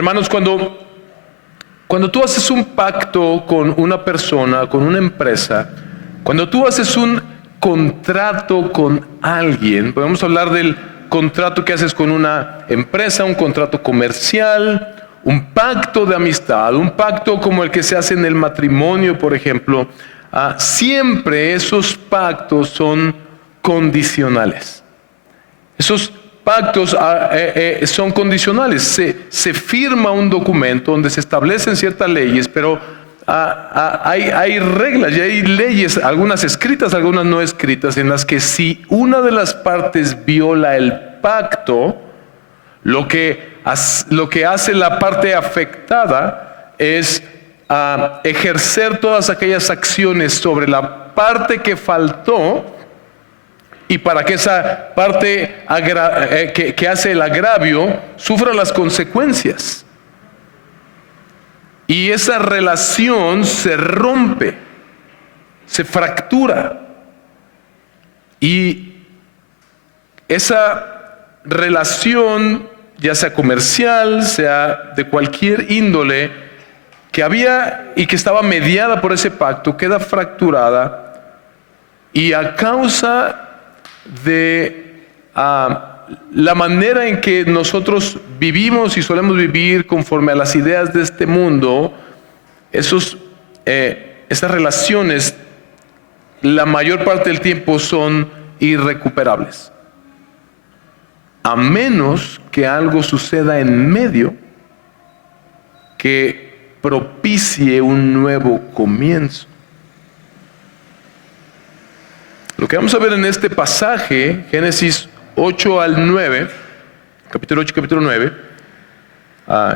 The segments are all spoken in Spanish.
Hermanos, cuando tú haces un pacto con una persona, con una empresa, cuando tú haces un contrato con alguien, podemos hablar del contrato que haces con una empresa, un contrato comercial, un pacto de amistad, un pacto como el que se hace en el matrimonio, por ejemplo, siempre esos pactos son condicionales. Esos pactos son condicionales. Se firma un documento donde se establecen ciertas leyes, pero hay reglas y hay leyes, algunas escritas, algunas no escritas, en las que si una de las partes viola el pacto, lo que hace la parte afectada es ejercer todas aquellas acciones sobre la parte que faltó, y para que esa parte que hace el agravio sufra las consecuencias. Y esa relación se rompe, se fractura. Y esa relación, ya sea comercial, sea de cualquier índole, que había y que estaba mediada por ese pacto, queda fracturada, y a causa de la manera en que nosotros vivimos y solemos vivir conforme a las ideas de este mundo, esas relaciones la mayor parte del tiempo son irrecuperables, a menos que algo suceda en medio que propicie un nuevo comienzo. Lo que vamos a ver en este pasaje, Génesis 8 al 9, capítulo 8 y capítulo 9,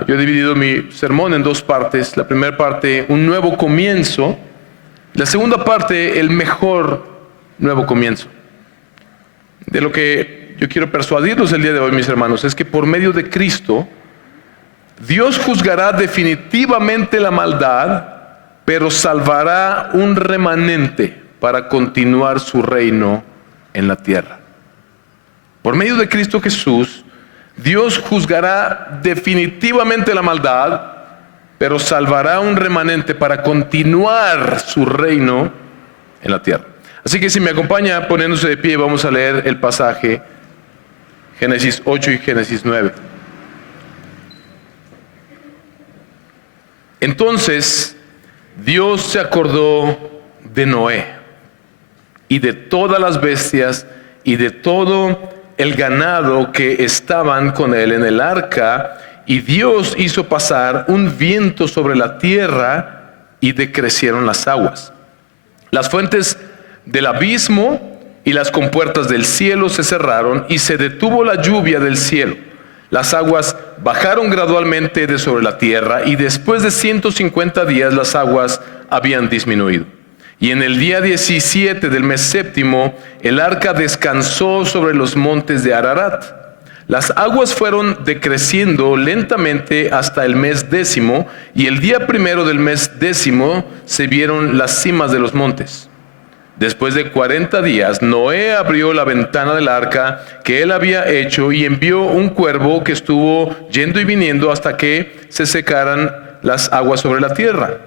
yo he dividido mi sermón en dos partes. La primera parte, un nuevo comienzo. La segunda parte, el mejor nuevo comienzo. De lo que yo quiero persuadirlos el día de hoy, mis hermanos, es que por medio de Cristo, Dios juzgará definitivamente la maldad, pero salvará un remanente para continuar su reino en la tierra. Por medio de Cristo Jesús, Dios juzgará definitivamente la maldad, pero salvará un remanente para continuar su reino en la tierra. Así que si me acompaña poniéndose de pie, vamos a leer el pasaje Génesis 8 y Génesis 9. Entonces Dios se acordó de Noé y de todas las bestias y de todo el ganado que estaban con él en el arca, y Dios hizo pasar un viento sobre la tierra y decrecieron las aguas. Las fuentes del abismo y las compuertas del cielo se cerraron y se detuvo la lluvia del cielo. Las aguas bajaron gradualmente de sobre la tierra, y después de 150 días las aguas habían disminuido. Y en el día 17 del mes séptimo, el arca descansó sobre los montes de Ararat. Las aguas fueron decreciendo lentamente hasta el mes 10, y el día 1 del mes 10 se vieron las cimas de los montes. Después de 40 días, Noé abrió la ventana del arca que él había hecho y envió un cuervo que estuvo yendo y viniendo hasta que se secaran las aguas sobre la tierra.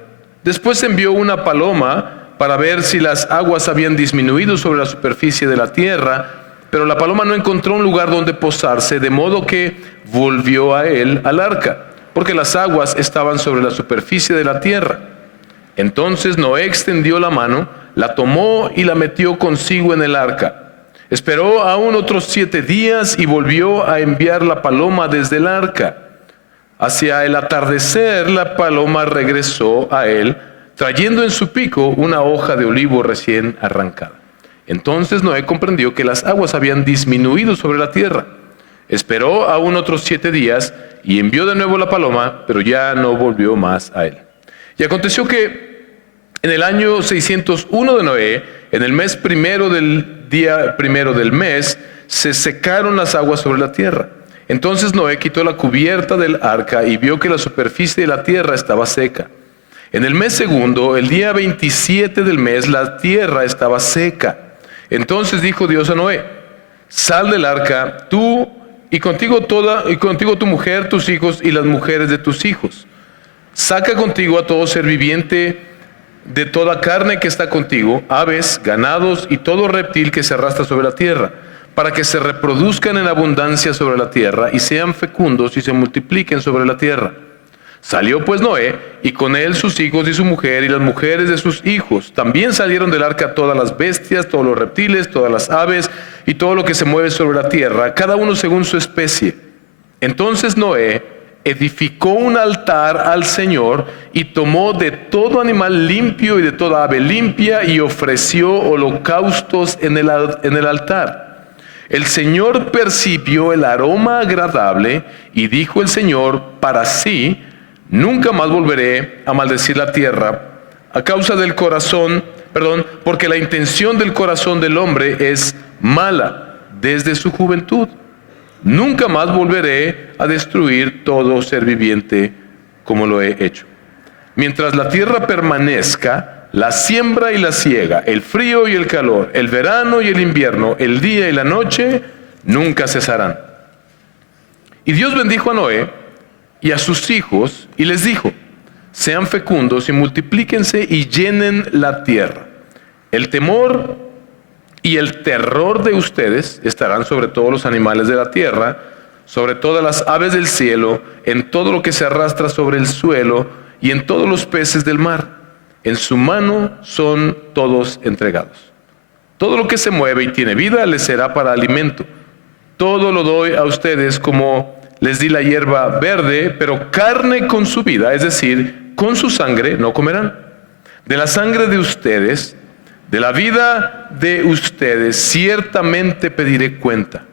Después envió una paloma para ver si las aguas habían disminuido sobre la superficie de la tierra, pero la paloma no encontró un lugar donde posarse, de modo que volvió a él al arca, porque las aguas estaban sobre la superficie de la tierra. Entonces Noé extendió la mano, la tomó y la metió consigo en el arca. Esperó aún otros 7 días y volvió a enviar la paloma desde el arca. Hacia el atardecer la paloma regresó a él, trayendo en su pico una hoja de olivo recién arrancada. Entonces Noé comprendió que las aguas habían disminuido sobre la tierra. Esperó aún otros 7 días y envió de nuevo la paloma, pero ya no volvió más a él. Y aconteció que en el año 601 de Noé, en el mes primero del día primero del mes, se secaron las aguas sobre la tierra. Entonces Noé quitó la cubierta del arca y vio que la superficie de la tierra estaba seca. En el mes segundo, el día 27 del mes, la tierra estaba seca. Entonces dijo Dios a Noé: sal del arca, tú y contigo tu mujer, tus hijos y las mujeres de tus hijos. Saca contigo a todo ser viviente de toda carne que está contigo, aves, ganados y todo reptil que se arrastra sobre la tierra, para que se reproduzcan en abundancia sobre la tierra y sean fecundos y se multipliquen sobre la tierra. Salió pues Noé, y con él sus hijos y su mujer y las mujeres de sus hijos. También salieron del arca todas las bestias, todos los reptiles, todas las aves y todo lo que se mueve sobre la tierra, cada uno según su especie. Entonces Noé edificó un altar al Señor y tomó de todo animal limpio y de toda ave limpia y ofreció holocaustos en el altar. El Señor percibió el aroma agradable y dijo el Señor para sí: nunca más volveré a maldecir la tierra a causa del porque la intención del corazón del hombre es mala desde su juventud. Nunca más volveré a destruir todo ser viviente como lo he hecho. Mientras la tierra permanezca, la siembra y la siega, el frío y el calor, el verano y el invierno, el día y la noche, nunca cesarán. Y Dios bendijo a Noé y a sus hijos y les dijo: sean fecundos y multiplíquense y llenen la tierra. El temor y el terror de ustedes estarán sobre todos los animales de la tierra, sobre todas las aves del cielo, en todo lo que se arrastra sobre el suelo y en todos los peces del mar. En su mano son todos entregados. Todo lo que se mueve y tiene vida les será para alimento. Todo lo doy a ustedes como les di la hierba verde, pero carne con su vida, es decir, con su sangre no comerán. De la sangre de ustedes, de la vida de ustedes, ciertamente pediré cuenta.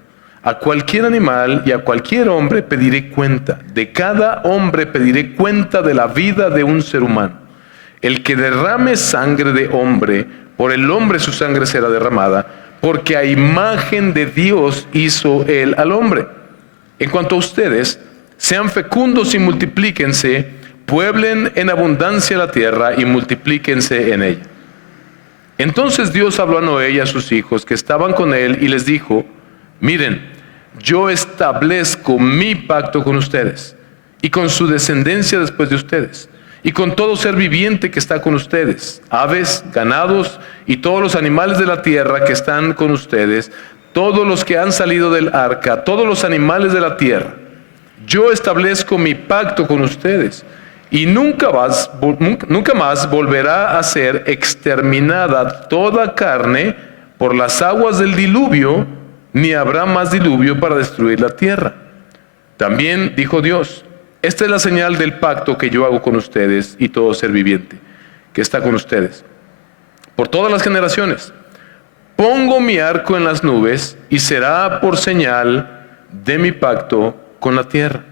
A cualquier animal y a cualquier hombre pediré cuenta. De cada hombre pediré cuenta de la vida de un ser humano. El que derrame sangre de hombre, por el hombre su sangre será derramada, porque a imagen de Dios hizo él al hombre. En cuanto a ustedes, sean fecundos y multiplíquense, pueblen en abundancia la tierra y multiplíquense en ella. Entonces Dios habló a Noé y a sus hijos que estaban con él y les dijo: miren, yo establezco mi pacto con ustedes y con su descendencia después de ustedes, y con todo ser viviente que está con ustedes, aves, ganados y todos los animales de la tierra que están con ustedes, todos los que han salido del arca, todos los animales de la tierra. Yo establezco mi pacto con ustedes, y nunca más volverá a ser exterminada toda carne por las aguas del diluvio, ni habrá más diluvio para destruir la tierra. También dijo Dios: esta es la señal del pacto que yo hago con ustedes y todo ser viviente que está con ustedes por todas las generaciones. Pongo mi arco en las nubes y será por señal de mi pacto con la tierra.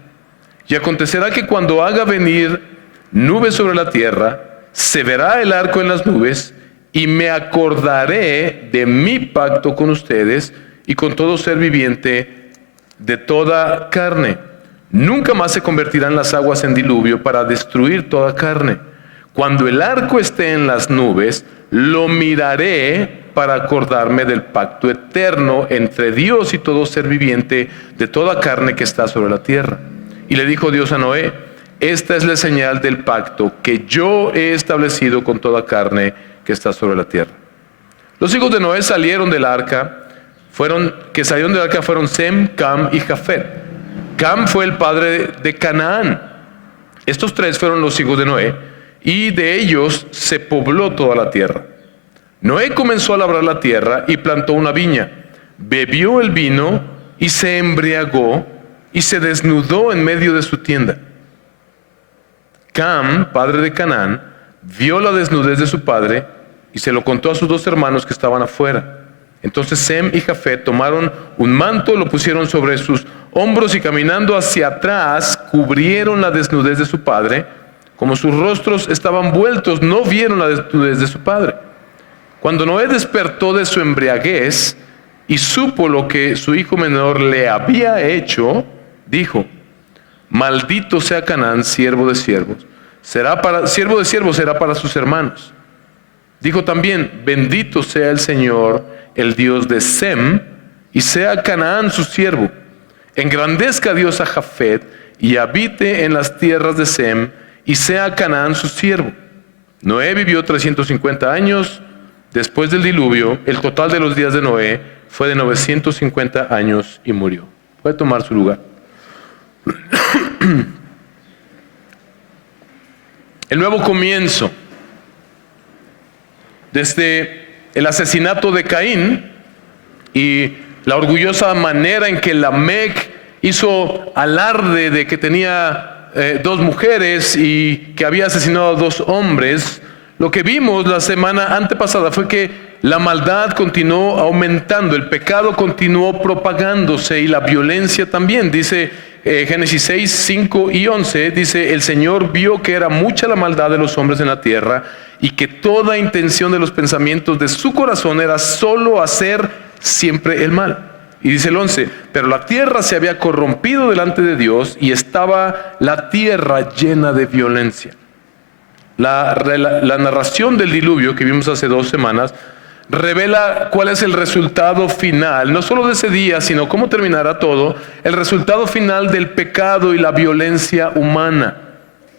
Y acontecerá que cuando haga venir nubes sobre la tierra, se verá el arco en las nubes, y me acordaré de mi pacto con ustedes y con todo ser viviente de toda carne. Nunca más se convertirán las aguas en diluvio para destruir toda carne. Cuando el arco esté en las nubes, lo miraré para acordarme del pacto eterno entre Dios y todo ser viviente de toda carne que está sobre la tierra. Y le dijo Dios a Noé: esta es la señal del pacto que yo he establecido con toda carne que está sobre la tierra. Los hijos de Noé salieron del arca, fueron Sem, Cam y Jafet. Cam fue el padre de Canaán. Estos tres fueron los hijos de Noé, y de ellos se pobló toda la tierra. Noé comenzó a labrar la tierra y plantó una viña, bebió el vino y se embriagó y se desnudó en medio de su tienda. Cam, padre de Canaán, vio la desnudez de su padre y se lo contó a sus dos hermanos que estaban afuera. Entonces Sem y Jafet tomaron un manto, lo pusieron sobre sus hombros y caminando hacia atrás cubrieron la desnudez de su padre. Como sus rostros estaban vueltos, no vieron la desnudez de su padre. Cuando Noé despertó de su embriaguez y supo lo que su hijo menor le había hecho, dijo: maldito sea Canaán, siervo de siervos, será para sus hermanos. Dijo también: bendito sea el Señor, el Dios de Sem, y sea Canaán su siervo. engrandezca Dios a Jafet y habite en las tierras de Sem y sea Canaán su siervo. Noé vivió 350 años después del diluvio. El total de los días de Noé fue de 950 años y murió. Puede tomar su lugar. El nuevo comienzo. Desde el asesinato de Caín y la orgullosa manera en que Lamec hizo alarde de que tenía 2 mujeres y que había asesinado a 2 hombres, lo que vimos la semana antepasada fue que la maldad continuó aumentando, el pecado continuó propagándose y la violencia también. Dice Génesis 6, 5 y 11, dice: el Señor vio que era mucha la maldad de los hombres en la tierra y que toda intención de los pensamientos de su corazón era solo hacer siempre el mal. Y dice el 11, pero la tierra se había corrompido delante de Dios y estaba la tierra llena de violencia. La narración del diluvio que vimos hace 2 semanas revela cuál es el resultado final, no solo de ese día, sino cómo terminará todo. El resultado final del pecado y la violencia humana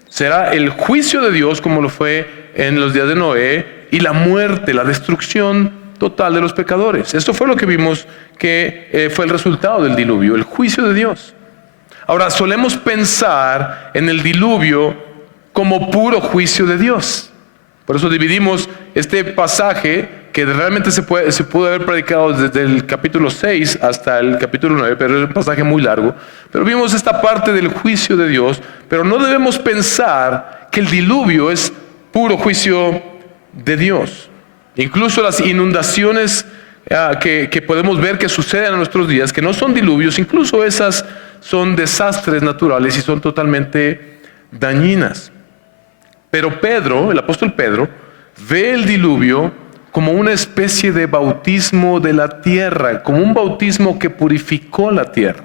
será el juicio de Dios, como lo fue en los días de Noé, y la muerte, la destrucción total de los pecadores. Esto fue lo que vimos que fue el resultado del diluvio, el juicio de Dios. Ahora, solemos pensar en el diluvio como puro juicio de Dios. Por eso dividimos este pasaje, que realmente se pudo haber predicado desde el capítulo 6 hasta el capítulo 9, pero es un pasaje muy largo. Pero vimos esta parte del juicio de Dios, pero no debemos pensar que el diluvio es puro juicio de Dios. Incluso las inundaciones que podemos ver que suceden en nuestros días, que no son diluvios, incluso esas son desastres naturales y son totalmente dañinas. Pero Pedro, el apóstol Pedro, ve el diluvio como una especie de bautismo de la tierra, como un bautismo que purificó la tierra.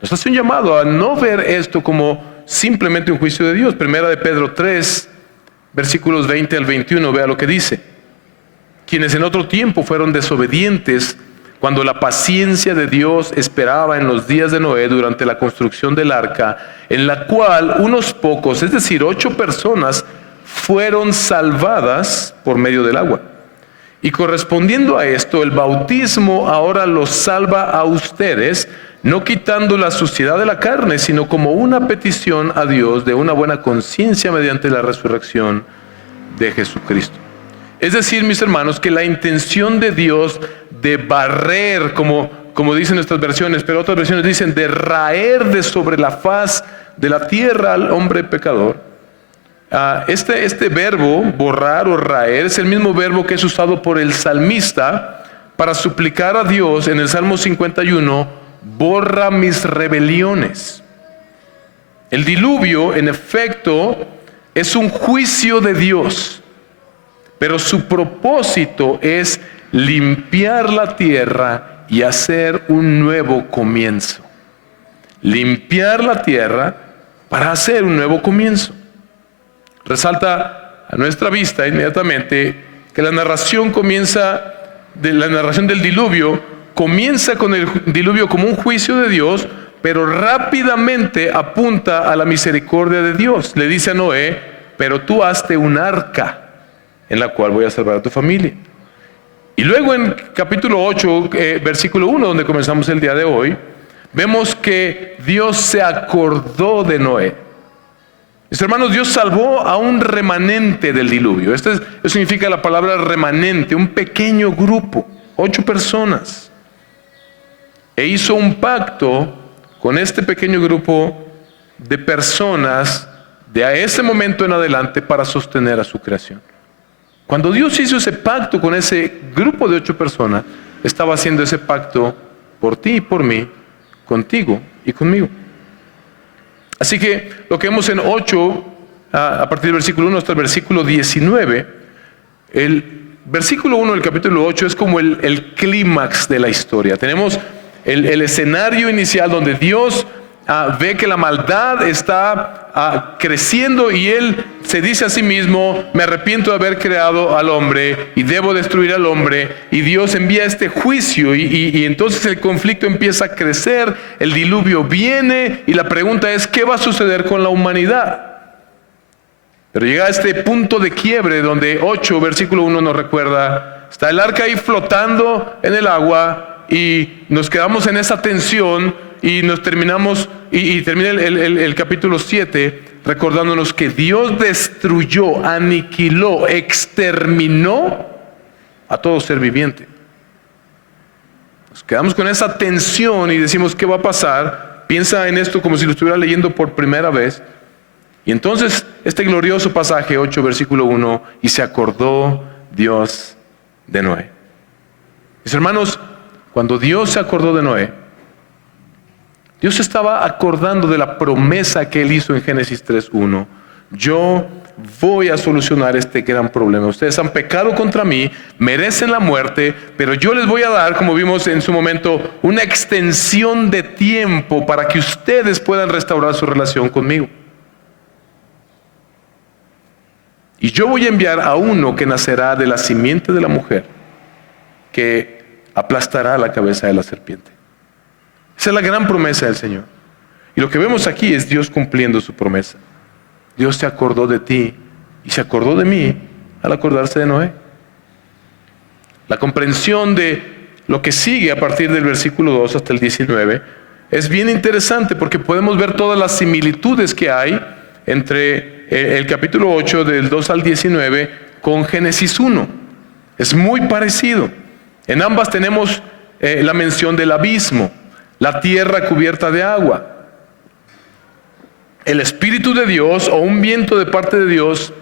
Nos hace un llamado a no ver esto como simplemente un juicio de Dios. Primera de Pedro 3, versículos 20 al 21, vea lo que dice: quienes en otro tiempo fueron desobedientes cuando la paciencia de Dios esperaba en los días de Noé durante la construcción del arca, en la cual unos pocos, es decir, 8 personas, fueron salvadas por medio del agua. Y correspondiendo a esto, el bautismo ahora los salva a ustedes, no quitando la suciedad de la carne, sino como una petición a Dios de una buena conciencia mediante la resurrección de Jesucristo. Es decir, mis hermanos, que la intención de Dios de barrer, como dicen nuestras versiones, pero otras versiones dicen de raer de sobre la faz de la tierra al hombre pecador. Este verbo, borrar o raer, es el mismo verbo que es usado por el salmista para suplicar a Dios en el Salmo 51, borra mis rebeliones. El diluvio, en efecto, es un juicio de Dios, pero su propósito es limpiar la tierra y hacer un nuevo comienzo. Limpiar la tierra para hacer un nuevo comienzo. Resalta a nuestra vista inmediatamente que la narración del diluvio comienza con el diluvio como un juicio de Dios, pero rápidamente apunta a la misericordia de Dios. Le dice a Noé: pero tú hazte un arca en la cual voy a salvar a tu familia. Y luego en capítulo 8, versículo 1, donde comenzamos el día de hoy, vemos que Dios se acordó de Noé. Mis hermanos, Dios salvó a un remanente del diluvio. Eso significa la palabra remanente, un pequeño grupo, 8 personas. E hizo un pacto con este pequeño grupo de personas de ese momento en adelante para sostener a su creación. Cuando Dios hizo ese pacto con ese grupo de 8 personas, estaba haciendo ese pacto por ti y por mí, contigo y conmigo. Así que lo que vemos en 8, a partir del versículo 1 hasta el versículo 19, el versículo 1 del capítulo 8 es como el clímax de la historia. Tenemos el escenario inicial donde Dios ve que la maldad está creciendo y él se dice a sí mismo: me arrepiento de haber creado al hombre y debo destruir al hombre. Y Dios envía este juicio y entonces el conflicto empieza a crecer, el diluvio viene y la pregunta es: ¿qué va a suceder con la humanidad? Pero llega a este punto de quiebre donde 8, versículo 1 nos recuerda: está el arca ahí flotando en el agua y nos quedamos en esa tensión y nos terminamos y termina el capítulo 7 recordándonos que Dios destruyó, aniquiló, exterminó a todo ser viviente. Nos quedamos con esa tensión y decimos: ¿qué va a pasar? Piensa en esto como si lo estuviera leyendo por primera vez. Y entonces este glorioso pasaje 8, versículo 1: y se acordó Dios de Noé. Mis hermanos, cuando Dios se acordó de Noé, Dios estaba acordando de la promesa que Él hizo en Génesis 3:1. Yo voy a solucionar este gran problema. Ustedes han pecado contra mí, merecen la muerte, pero yo les voy a dar, como vimos en su momento, una extensión de tiempo para que ustedes puedan restaurar su relación conmigo. Y yo voy a enviar a uno que nacerá de la simiente de la mujer, que aplastará la cabeza de la serpiente. Esa es la gran promesa del Señor. Y lo que vemos aquí es Dios cumpliendo su promesa. Dios se acordó de ti y se acordó de mí al acordarse de Noé. La comprensión de lo que sigue a partir del versículo 2 hasta el 19 es bien interesante, porque podemos ver todas las similitudes que hay entre el capítulo 8 del 2 al 19 con Génesis 1. Es muy parecido. En ambas tenemos la mención del abismo, la tierra cubierta de agua, el Espíritu de Dios o un viento de parte de Dios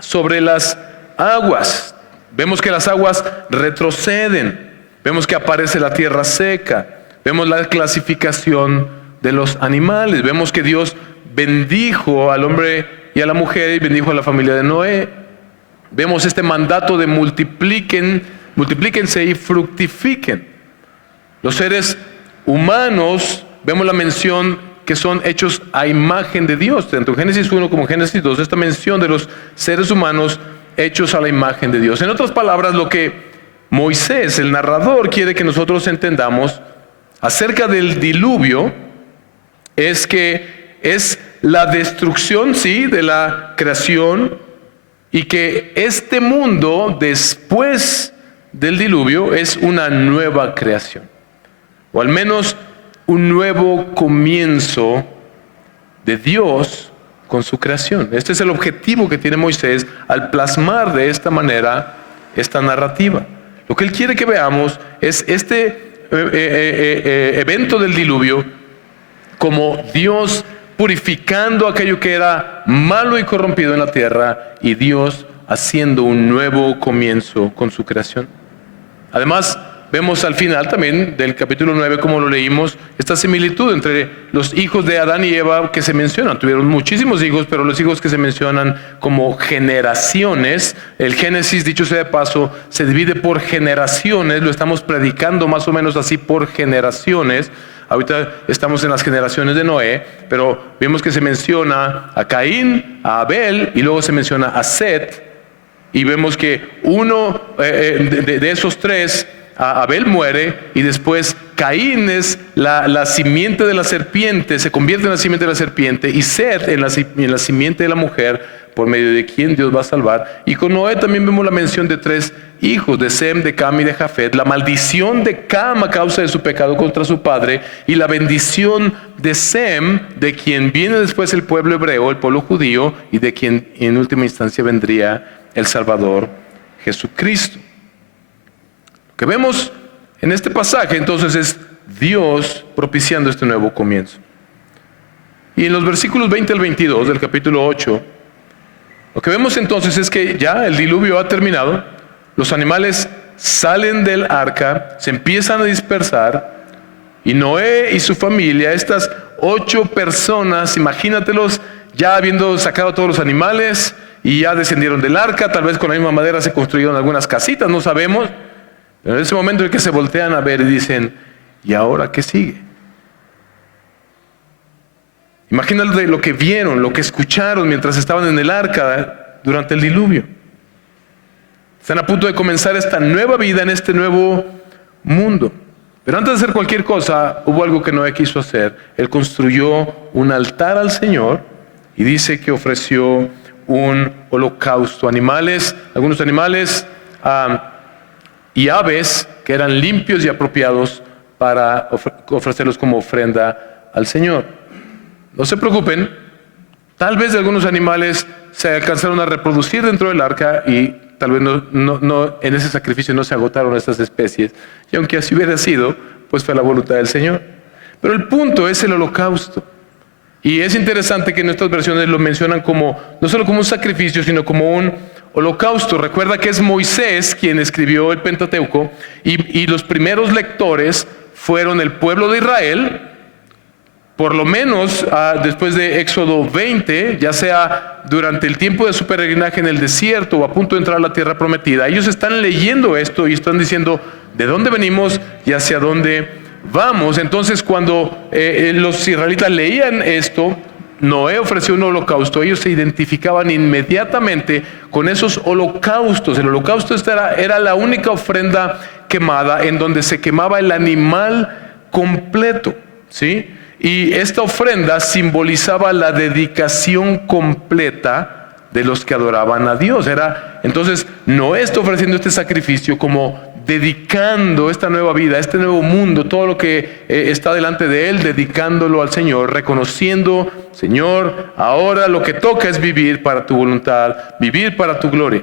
sobre las aguas. Vemos que las aguas retroceden, vemos que aparece la tierra seca, vemos la clasificación de los animales, vemos que Dios bendijo al hombre y a la mujer y bendijo a la familia de Noé. Vemos este mandato de multiplíquense y fructifiquen. Los seres humanos, vemos la mención que son hechos a imagen de Dios, tanto en Génesis 1 como en Génesis 2, esta mención de los seres humanos hechos a la imagen de Dios. En otras palabras, lo que Moisés, el narrador, quiere que nosotros entendamos acerca del diluvio es que es la destrucción, sí, de la creación, y que este mundo después del diluvio es una nueva creación, o al menos un nuevo comienzo de Dios con su creación. Este es el objetivo que tiene Moisés al plasmar de esta manera esta narrativa. Lo que él quiere que veamos es este evento del diluvio como Dios purificando aquello que era malo y corrompido en la tierra, y Dios haciendo un nuevo comienzo con su creación. Además, vemos al final también del capítulo 9, como lo leímos, esta similitud entre los hijos de Adán y Eva que se mencionan. Tuvieron muchísimos hijos, pero los hijos que se mencionan como generaciones, el Génesis, dicho sea de paso, se divide por generaciones, lo estamos predicando más o menos así por generaciones. Ahorita estamos en las generaciones de Noé, pero vemos que se menciona a Caín, a Abel, y luego se menciona a Set, y vemos que uno de esos tres, Abel, muere, y después Caín es la simiente de la serpiente, se convierte en la simiente de la serpiente, y Set en la simiente de la mujer, por medio de quien Dios va a salvar. Y con Noé también vemos la mención de tres hijos, de Sem, de Cam y de Jafet, la maldición de Cam a causa de su pecado contra su padre, y la bendición de Sem, de quien viene después el pueblo hebreo, el pueblo judío, y de quien en última instancia vendría el Salvador, Jesucristo. Lo que vemos en este pasaje entonces es Dios propiciando este nuevo comienzo. Y en los versículos 20 al 22 del capítulo 8, lo que vemos entonces es que ya el diluvio ha terminado, los animales salen del arca, se empiezan a dispersar, y Noé y su familia, estas 8 personas, imagínatelos ya habiendo sacado todos los animales y ya descendieron del arca, tal vez con la misma madera se construyeron algunas casitas, no sabemos. Pero en ese momento en que se voltean a ver y dicen: ¿y ahora qué sigue? Imagínate lo que vieron, lo que escucharon mientras estaban en el arca durante el diluvio. Están a punto de comenzar esta nueva vida en este nuevo mundo. Pero antes de hacer cualquier cosa, hubo algo que Noé quiso hacer. Él construyó un altar al Señor y dice que ofreció un holocausto. Algunos animales y aves que eran limpios y apropiados para ofrecerlos como ofrenda al Señor. No se preocupen, tal vez algunos animales se alcanzaron a reproducir dentro del arca y tal vez no, en ese sacrificio no se agotaron estas especies. Y aunque así hubiera sido, pues fue la voluntad del Señor. Pero el punto es el holocausto. Y es interesante que en nuestras versiones lo mencionan como, no solo como un sacrificio, sino como un holocausto. Recuerda que es Moisés quien escribió el Pentateuco y los primeros lectores fueron el pueblo de Israel. Por lo menos después de Éxodo 20, ya sea durante el tiempo de su peregrinaje en el desierto o a punto de entrar a la tierra prometida, ellos están leyendo esto y están diciendo de dónde venimos y hacia dónde vamos. Entonces cuando los israelitas leían esto, Noé ofreció un holocausto, ellos se identificaban inmediatamente con esos holocaustos. El holocausto era la única ofrenda quemada en donde se quemaba el animal completo, ¿sí? Y esta ofrenda simbolizaba la dedicación completa de los que adoraban a Dios. Entonces, Noé está ofreciendo este sacrificio como dedicando esta nueva vida, este nuevo mundo, todo lo que está delante de él, dedicándolo al Señor, reconociendo, Señor, ahora lo que toca es vivir para tu voluntad, vivir para tu gloria.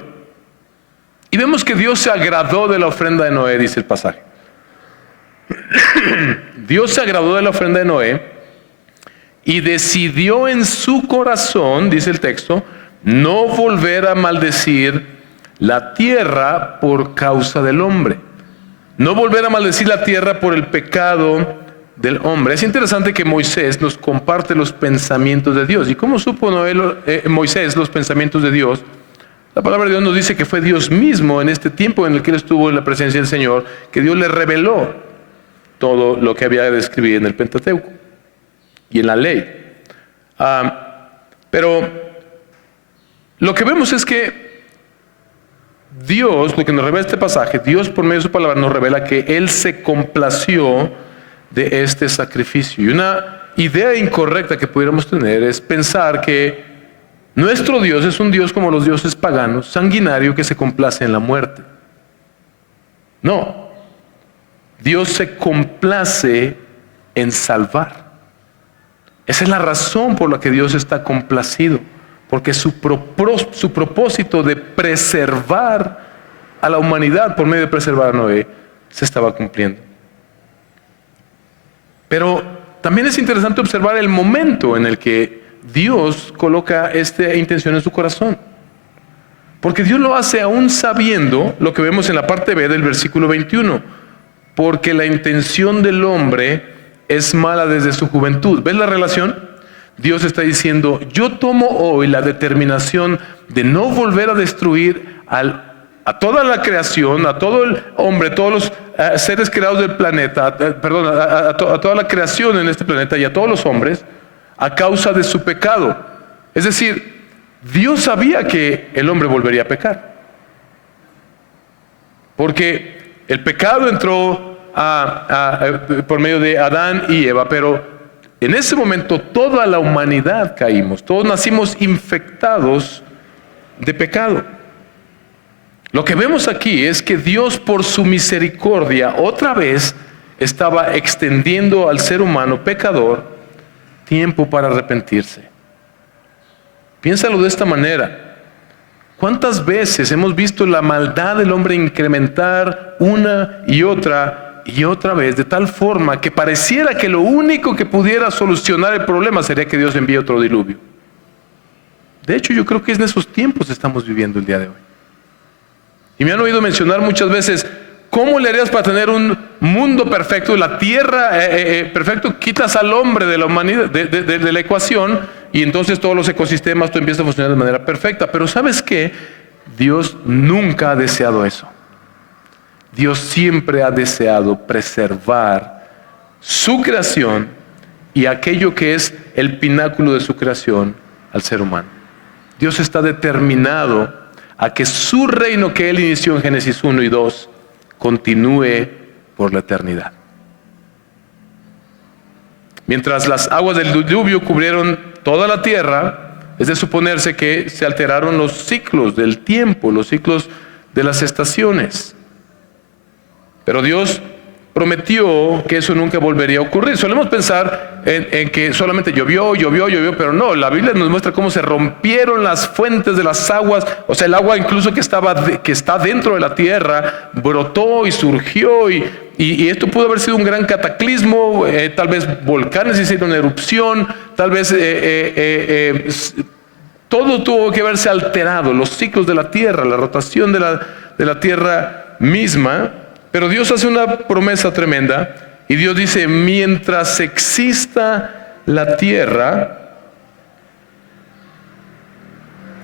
Y vemos que Dios se agradó de la ofrenda de Noé, dice el pasaje. Dios se agradó de la ofrenda de Noé y decidió en su corazón, dice el texto, no volver a maldecir la tierra por causa del hombre. No volver a maldecir la tierra por el pecado del hombre. Es interesante que Moisés nos comparte los pensamientos de Dios. ¿Y cómo supo Moisés los pensamientos de Dios? La palabra de Dios nos dice que fue Dios mismo en este tiempo en el que él estuvo en la presencia del Señor, que Dios le reveló todo lo que había de escribir en el Pentateuco y en la ley. Pero lo que vemos es que Dios, lo que nos revela este pasaje, Dios por medio de su palabra nos revela que Él se complació de este sacrificio. Y una idea incorrecta que pudiéramos tener es pensar que nuestro Dios es un Dios como los dioses paganos, sanguinario, que se complace en la muerte. No. Dios se complace en salvar. Esa es la razón por la que Dios está complacido. Porque su propósito de preservar a la humanidad por medio de preservar a Noé se estaba cumpliendo. Pero también es interesante observar el momento en el que Dios coloca esta intención en su corazón. Porque Dios lo hace aún sabiendo lo que vemos en la parte B del versículo 21. Porque la intención del hombre es mala desde su juventud. ¿Ves la relación? Dios está diciendo, yo tomo hoy la determinación de no volver a destruir a toda la creación, a todo el hombre, todos los seres creados del planeta, a toda la creación en este planeta y a todos los hombres, a causa de su pecado. Es decir, Dios sabía que el hombre volvería a pecar. Porque el pecado entró por medio de Adán y Eva, pero en ese momento toda la humanidad caímos, todos nacimos infectados de pecado. Lo que vemos aquí es que Dios por su misericordia otra vez estaba extendiendo al ser humano pecador tiempo para arrepentirse. Piénsalo de esta manera. ¿Cuántas veces hemos visto la maldad del hombre incrementar una y otra vez, de tal forma que pareciera que lo único que pudiera solucionar el problema sería que Dios envíe otro diluvio? De hecho, yo creo que en esos tiempos estamos viviendo el día de hoy. Y me han oído mencionar muchas veces, ¿cómo le harías para tener un mundo perfecto, la tierra perfecto? Quitas al hombre de la humanidad, de la ecuación, y entonces todos los ecosistemas, todo empieza a funcionar de manera perfecta. Pero ¿sabes qué? Dios nunca ha deseado eso. Dios siempre ha deseado preservar su creación y aquello que es el pináculo de su creación, al ser humano. Dios está determinado a que su reino que Él inició en Génesis 1 y 2 continúe por la eternidad. Mientras las aguas del diluvio cubrieron toda la tierra, es de suponerse que se alteraron los ciclos del tiempo, los ciclos de las estaciones. Pero Dios prometió que eso nunca volvería a ocurrir. Solemos pensar en que solamente llovió, pero no, la Biblia nos muestra cómo se rompieron las fuentes de las aguas, o sea, el agua incluso que está dentro de la tierra, brotó y surgió, y esto pudo haber sido un gran cataclismo, tal vez volcanes hicieron erupción, tal vez todo tuvo que verse alterado, los ciclos de la tierra, la rotación de la tierra misma. Pero Dios hace una promesa tremenda y Dios dice, mientras exista la tierra,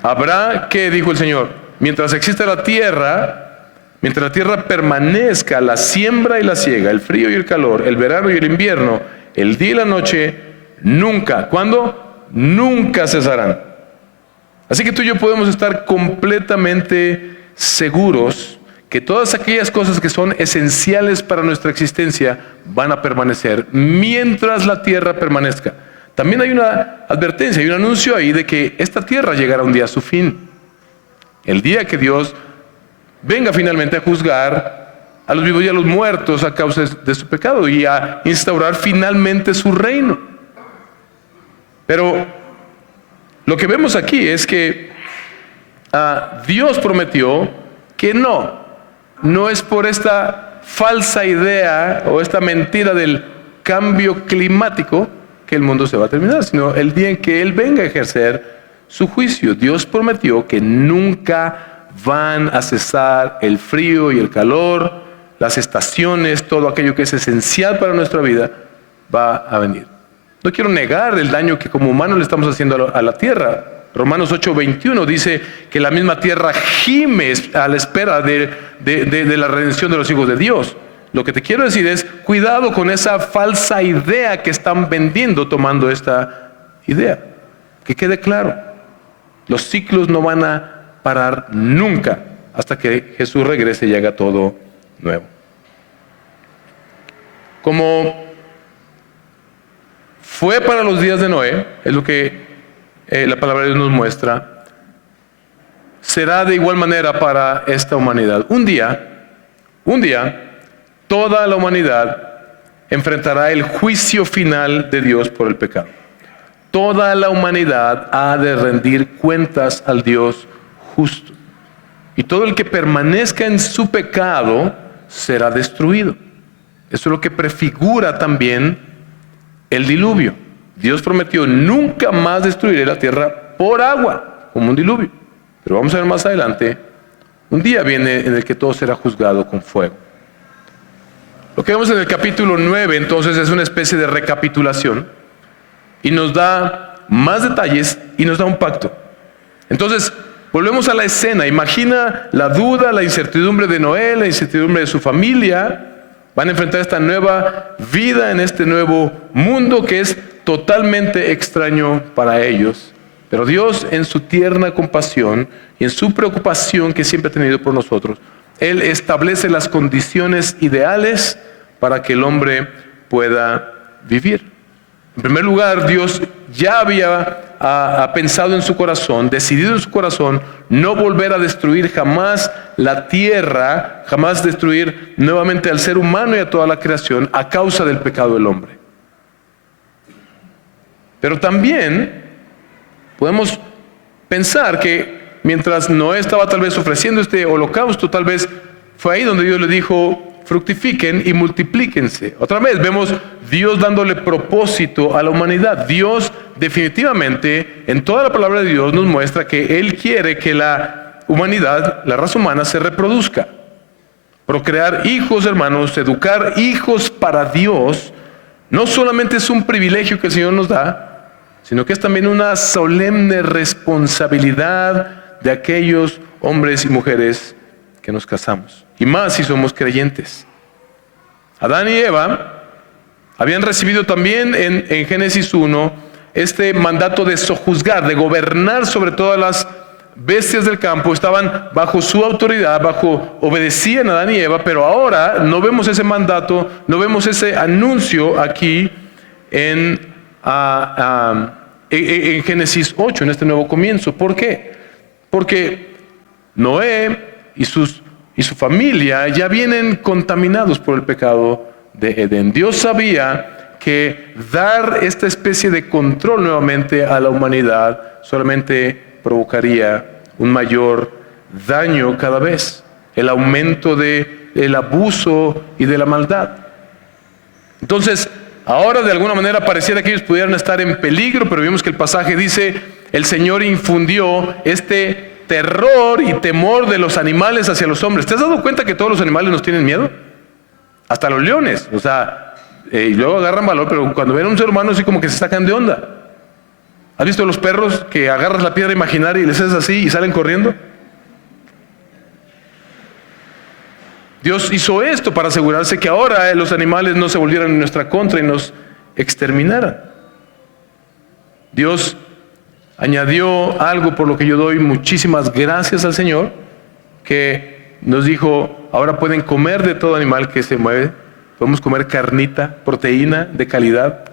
habrá, ¿qué dijo el Señor? Mientras exista la tierra, mientras la tierra permanezca, la siembra y la siega, el frío y el calor, el verano y el invierno, el día y la noche, nunca, ¿cuándo? Nunca cesarán. Así que tú y yo podemos estar completamente seguros que todas aquellas cosas que son esenciales para nuestra existencia van a permanecer mientras la tierra permanezca. También hay una advertencia, hay un anuncio ahí de que esta tierra llegará un día a su fin. El día que Dios venga finalmente a juzgar a los vivos y a los muertos a causa de su pecado y a instaurar finalmente su reino. Pero lo que vemos aquí es que Dios prometió que no es por esta falsa idea o esta mentira del cambio climático que el mundo se va a terminar, sino el día en que Él venga a ejercer su juicio. Dios prometió que nunca van a cesar el frío y el calor, las estaciones, todo aquello que es esencial para nuestra vida va a venir. No quiero negar el daño que como humanos le estamos haciendo a la tierra. Romanos 8:21 dice que la misma tierra gime a la espera de la redención de los hijos de Dios. Lo que te quiero decir es, cuidado con esa falsa idea que están vendiendo tomando esta idea. Que quede claro, los ciclos no van a parar nunca hasta que Jesús regrese y haga todo nuevo. Como fue para los días de Noé, es lo que la palabra de Dios nos muestra, será de igual manera para esta humanidad. Un día, toda la humanidad enfrentará el juicio final de Dios por el pecado. Toda la humanidad ha de rendir cuentas al Dios justo. Y todo el que permanezca en su pecado será destruido. Eso es lo que prefigura también el diluvio. Dios prometió nunca más destruir la tierra por agua, como un diluvio. Pero vamos a ver más adelante, un día viene en el que todo será juzgado con fuego. Lo que vemos en el capítulo 9 entonces es una especie de recapitulación y nos da más detalles y nos da un pacto. Entonces, volvemos a la escena. Imagina la duda, la incertidumbre de Noé, la incertidumbre de su familia. Van a enfrentar esta nueva vida en este nuevo mundo que es totalmente extraño para ellos. Pero Dios, en su tierna compasión y en su preocupación que siempre ha tenido por nosotros, Él establece las condiciones ideales para que el hombre pueda vivir. En primer lugar, Dios ya había pensado en su corazón, decidido en su corazón, no volver a destruir jamás la tierra, jamás destruir nuevamente al ser humano y a toda la creación a causa del pecado del hombre. Pero también podemos pensar que mientras Noé estaba tal vez ofreciendo este holocausto, tal vez fue ahí donde Dios le dijo, fructifiquen y multiplíquense. Otra vez vemos Dios dándole propósito a la humanidad. Dios definitivamente en toda la palabra de Dios nos muestra que Él quiere que la humanidad, la raza humana, se reproduzca. Procrear hijos, hermanos, educar hijos para Dios, no solamente es un privilegio que el Señor nos da, sino que es también una solemne responsabilidad de aquellos hombres y mujeres que nos casamos. Y más si somos creyentes. Adán y Eva Habían recibido también en Génesis 1 este mandato de sojuzgar, de gobernar sobre todas las bestias del campo. Estaban bajo su autoridad, obedecían a Adán y Eva, pero ahora no vemos ese mandato, no vemos ese anuncio aquí en Génesis 8, en este nuevo comienzo. ¿Por qué? Porque Noé y su familia ya vienen contaminados por el pecado de Edén. Dios sabía que dar esta especie de control nuevamente a la humanidad solamente provocaría un mayor daño cada vez, el aumento del abuso y de la maldad. Entonces, ahora de alguna manera pareciera que ellos pudieran estar en peligro, pero vimos que el pasaje dice, el Señor infundió este terror y temor de los animales hacia los hombres. ¿Te has dado cuenta que todos los animales nos tienen miedo? Hasta los leones, o sea, y luego agarran valor, pero cuando ven a un ser humano así como que se sacan de onda. ¿Has visto los perros que agarras la piedra imaginaria y les haces así y salen corriendo? Dios hizo esto para asegurarse que ahora los animales no se volvieran en nuestra contra y nos exterminaran. Dios añadió algo por lo que yo doy muchísimas gracias al Señor, que nos dijo, ahora pueden comer de todo animal que se mueve, podemos comer carnita, proteína de calidad.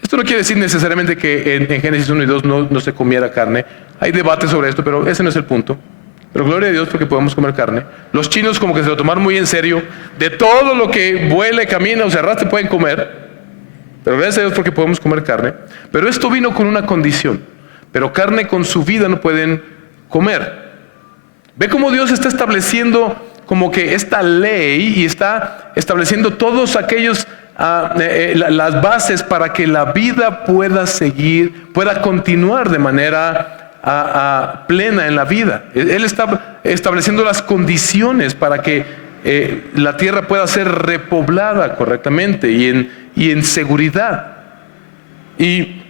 Esto no quiere decir necesariamente que en Génesis 1 y 2 no se comiera carne. Hay debate sobre esto, pero ese no es el punto. Pero gloria a Dios porque podemos comer carne. Los chinos como que se lo tomaron muy en serio. De todo lo que vuela, camina o se arrastra pueden comer. Pero gracias a Dios porque podemos comer carne. Pero esto vino con una condición. Pero carne con su vida no pueden comer. Ve cómo Dios está estableciendo como que esta ley y está estableciendo todos aquellos las bases para que la vida pueda seguir, pueda continuar de manera plena en la vida. Él está estableciendo las condiciones para que la tierra pueda ser repoblada correctamente y en seguridad. Y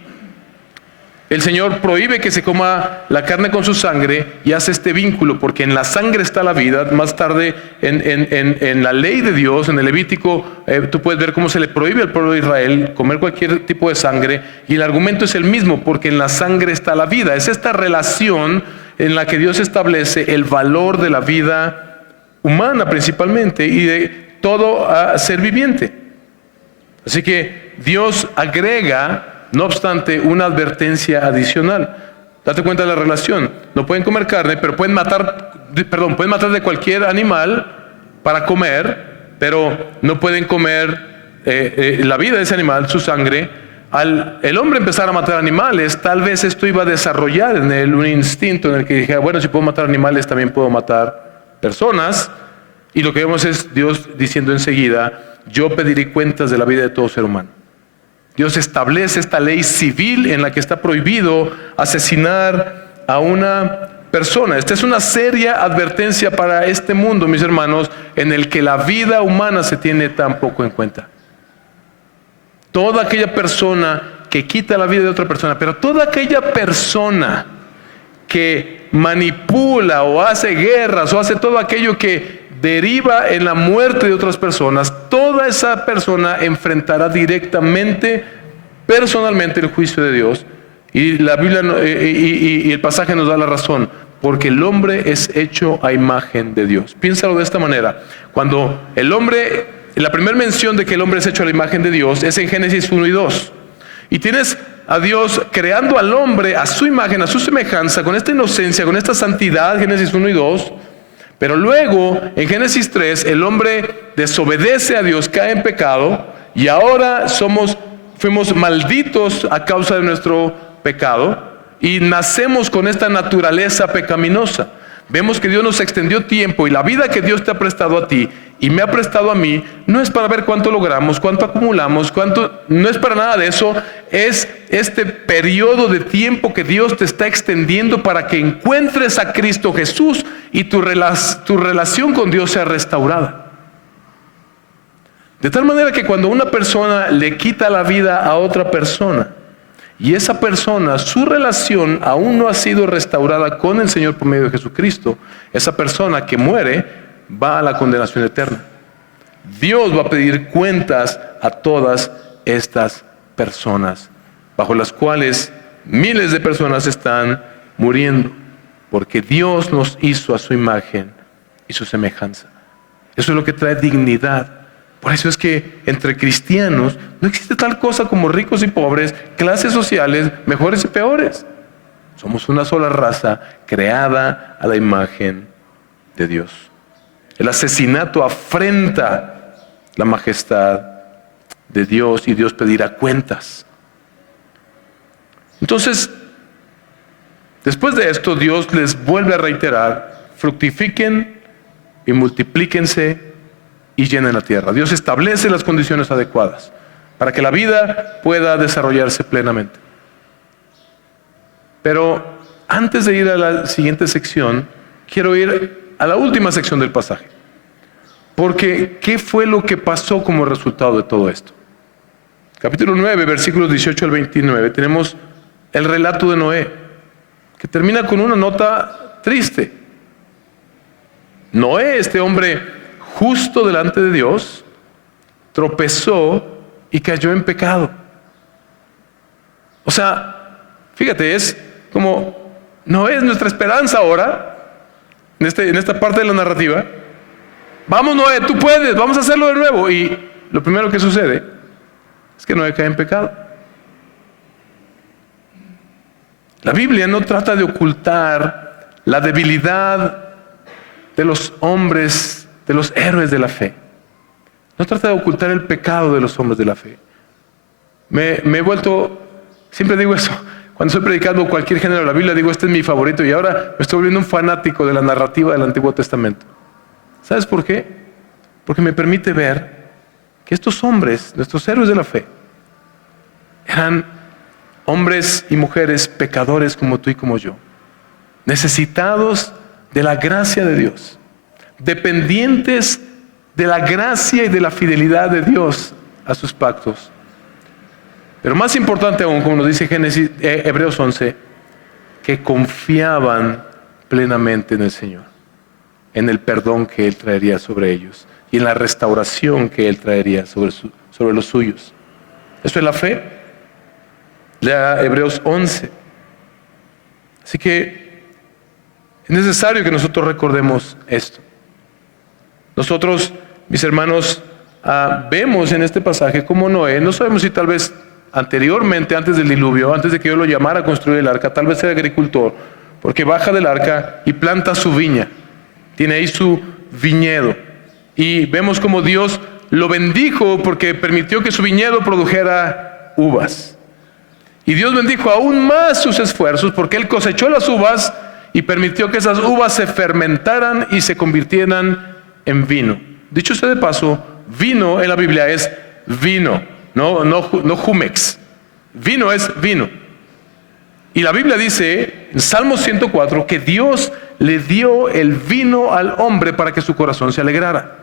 el Señor prohíbe que se coma la carne con su sangre y hace este vínculo, porque en la sangre está la vida. Más tarde en la ley de Dios, en el Levítico, tú puedes ver cómo se le prohíbe al pueblo de Israel comer cualquier tipo de sangre, y el argumento es el mismo, porque en la sangre está la vida. Es esta relación en la que Dios establece el valor de la vida humana principalmente y de todo ser viviente. Así que Dios agrega, no obstante, una advertencia adicional. Date cuenta de la relación. No pueden comer carne, pero pueden matar de cualquier animal para comer, pero no pueden comer la vida de ese animal, su sangre. Al el hombre empezar a matar animales, tal vez esto iba a desarrollar en él un instinto en el que dijera, bueno, si puedo matar animales, también puedo matar personas. Y lo que vemos es Dios diciendo enseguida, yo pediré cuentas de la vida de todo ser humano. Dios establece esta ley civil en la que está prohibido asesinar a una persona. Esta es una seria advertencia para este mundo, mis hermanos, en el que la vida humana se tiene tan poco en cuenta. Toda aquella persona que quita la vida de otra persona, pero toda aquella persona que manipula o hace guerras o hace todo aquello que deriva en la muerte de otras personas, toda esa persona enfrentará directamente, personalmente, el juicio de Dios. Y la Biblia y el pasaje nos da la razón, porque el hombre es hecho a imagen de Dios. Piénsalo de esta manera. Cuando el hombre, la primera mención de que el hombre es hecho a la imagen de Dios es en Génesis 1 y 2. Y tienes a Dios creando al hombre a su imagen, a su semejanza, con esta inocencia, con esta santidad, Génesis 1 y 2. Pero luego, en Génesis 3, el hombre desobedece a Dios, cae en pecado, y ahora fuimos malditos a causa de nuestro pecado, y nacemos con esta naturaleza pecaminosa. Vemos que Dios nos extendió tiempo, y la vida que Dios te ha prestado a ti, y me ha prestado a mí, no es para ver cuánto logramos, cuánto acumulamos, no es para nada de eso. Es este periodo de tiempo que Dios te está extendiendo para que encuentres a Cristo Jesús y tu relación con Dios sea restaurada. De tal manera que cuando una persona le quita la vida a otra persona, y esa persona, su relación aún no ha sido restaurada con el Señor por medio de Jesucristo, esa persona que muere va a la condenación eterna. Dios va a pedir cuentas a todas estas personas, bajo las cuales miles de personas están muriendo, porque Dios nos hizo a su imagen y su semejanza. Eso es lo que trae dignidad. Por eso es que entre cristianos no existe tal cosa como ricos y pobres, clases sociales, mejores y peores. Somos una sola raza creada a la imagen de Dios. El asesinato afrenta la majestad de Dios y Dios pedirá cuentas. Entonces, después de esto, Dios les vuelve a reiterar: fructifiquen y multiplíquense y llenen la tierra. Dios establece las condiciones adecuadas para que la vida pueda desarrollarse plenamente. Pero antes de ir a la siguiente sección, quiero ir a la última sección del pasaje. Porque, ¿qué fue lo que pasó como resultado de todo esto? Capítulo 9, versículos 18 al 29, tenemos el relato de Noé, que termina con una nota triste. Noé, este hombre justo delante de Dios, tropezó y cayó en pecado. O sea, fíjate, es como Noé es nuestra esperanza ahora, en esta parte de la narrativa. Vamos, Noé, tú puedes, vamos a hacerlo de nuevo. Y lo primero que sucede es que Noé cae en pecado. La Biblia no trata de ocultar la debilidad de los hombres, de los héroes de la fe. No trata de ocultar el pecado de los hombres de la fe. Me he vuelto, siempre digo eso, cuando estoy predicando cualquier género de la Biblia, digo, este es mi favorito, y ahora me estoy volviendo un fanático de la narrativa del Antiguo Testamento. ¿Sabes por qué? Porque me permite ver que estos hombres, nuestros héroes de la fe, eran hombres y mujeres pecadores como tú y como yo, necesitados de la gracia de Dios, dependientes de la gracia y de la fidelidad de Dios a sus pactos. Pero más importante aún, como nos dice Hebreos 11, que confiaban plenamente en el Señor, en el perdón que Él traería sobre ellos y en la restauración que Él traería sobre los suyos. Eso es la fe. Lea Hebreos 11. Así que es necesario que nosotros recordemos esto. Nosotros, mis hermanos, vemos en este pasaje como Noé, no sabemos si tal vez anteriormente, antes del diluvio, antes de que Dios lo llamara a construir el arca, tal vez era agricultor, porque baja del arca y planta su viña, tiene ahí su viñedo, y vemos como Dios lo bendijo porque permitió que su viñedo produjera uvas, y Dios bendijo aún más sus esfuerzos porque Él cosechó las uvas y permitió que esas uvas se fermentaran y se convirtieran en vino. Dicho sea de paso, vino en la Biblia es vino, no jumex. Vino es vino. Y la Biblia dice en Salmo 104 que Dios le dio el vino al hombre para que su corazón se alegrara.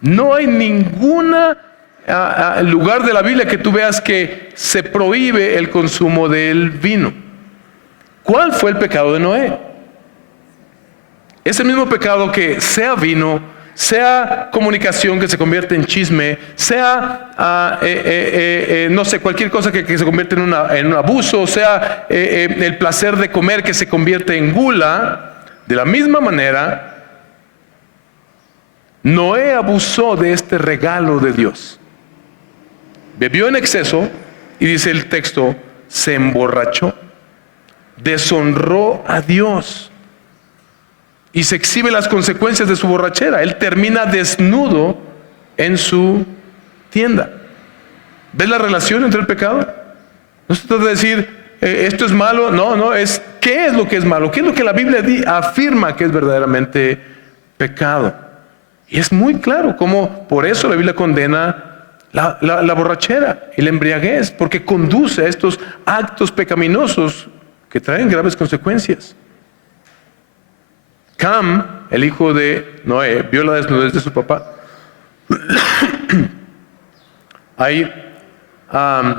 No hay ningún lugar de la Biblia que tú veas que se prohíbe el consumo del vino. ¿Cuál fue el pecado de Noé? Es el mismo pecado que sea vino, sea comunicación que se convierte en chisme, sea no sé, cualquier cosa que se convierte en un abuso, sea el placer de comer que se convierte en gula. De la misma manera, Noé abusó de este regalo de Dios. Bebió en exceso y dice el texto, se emborrachó, deshonró a Dios. Y se exhibe las consecuencias de su borrachera. Él termina desnudo en su tienda. ¿Ves la relación entre el pecado? No se trata de decir, esto es malo. No, es ¿qué es lo que es malo? ¿Qué es lo que la Biblia afirma que es verdaderamente pecado? Y es muy claro cómo por eso la Biblia condena la borrachera y la embriaguez, porque conduce a estos actos pecaminosos que traen graves consecuencias. Cam, el hijo de Noé, vio la desnudez de su papá. Hay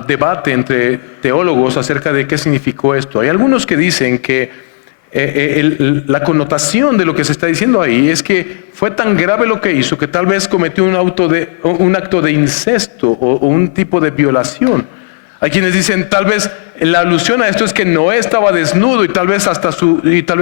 debate entre teólogos acerca de qué significó esto. Hay algunos que dicen que la connotación de lo que se está diciendo ahí es que fue tan grave lo que hizo que tal vez cometió un acto de incesto o un tipo de violación. Hay quienes dicen tal vez la alusión a esto es que Noé estaba desnudo y tal vez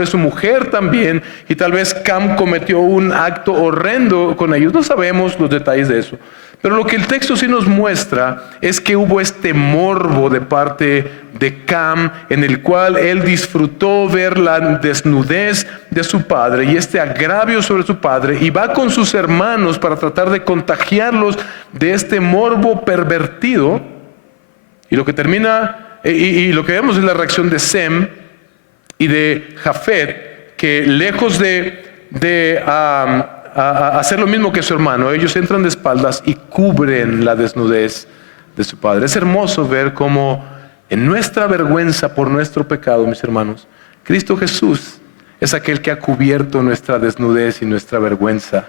su mujer también, y tal vez Cam cometió un acto horrendo con ellos. No sabemos los detalles de eso. Pero lo que el texto sí nos muestra es que hubo este morbo de parte de Cam, en el cual él disfrutó ver la desnudez de su padre y este agravio sobre su padre, y va con sus hermanos para tratar de contagiarlos de este morbo pervertido. Y lo que termina, y lo que vemos es la reacción de Sem y de Jafet, que lejos de hacer lo mismo que su hermano, ellos entran de espaldas y cubren la desnudez de su padre. Es hermoso ver cómo en nuestra vergüenza por nuestro pecado, mis hermanos, Cristo Jesús es aquel que ha cubierto nuestra desnudez y nuestra vergüenza.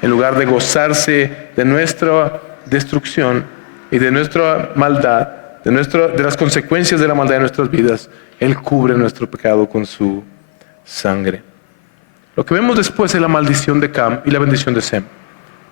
En lugar de gozarse de nuestra destrucción y de nuestra maldad, de las consecuencias de la maldad de nuestras vidas, Él cubre nuestro pecado con su sangre. Lo que vemos después es la maldición de Cam y la bendición de Sem.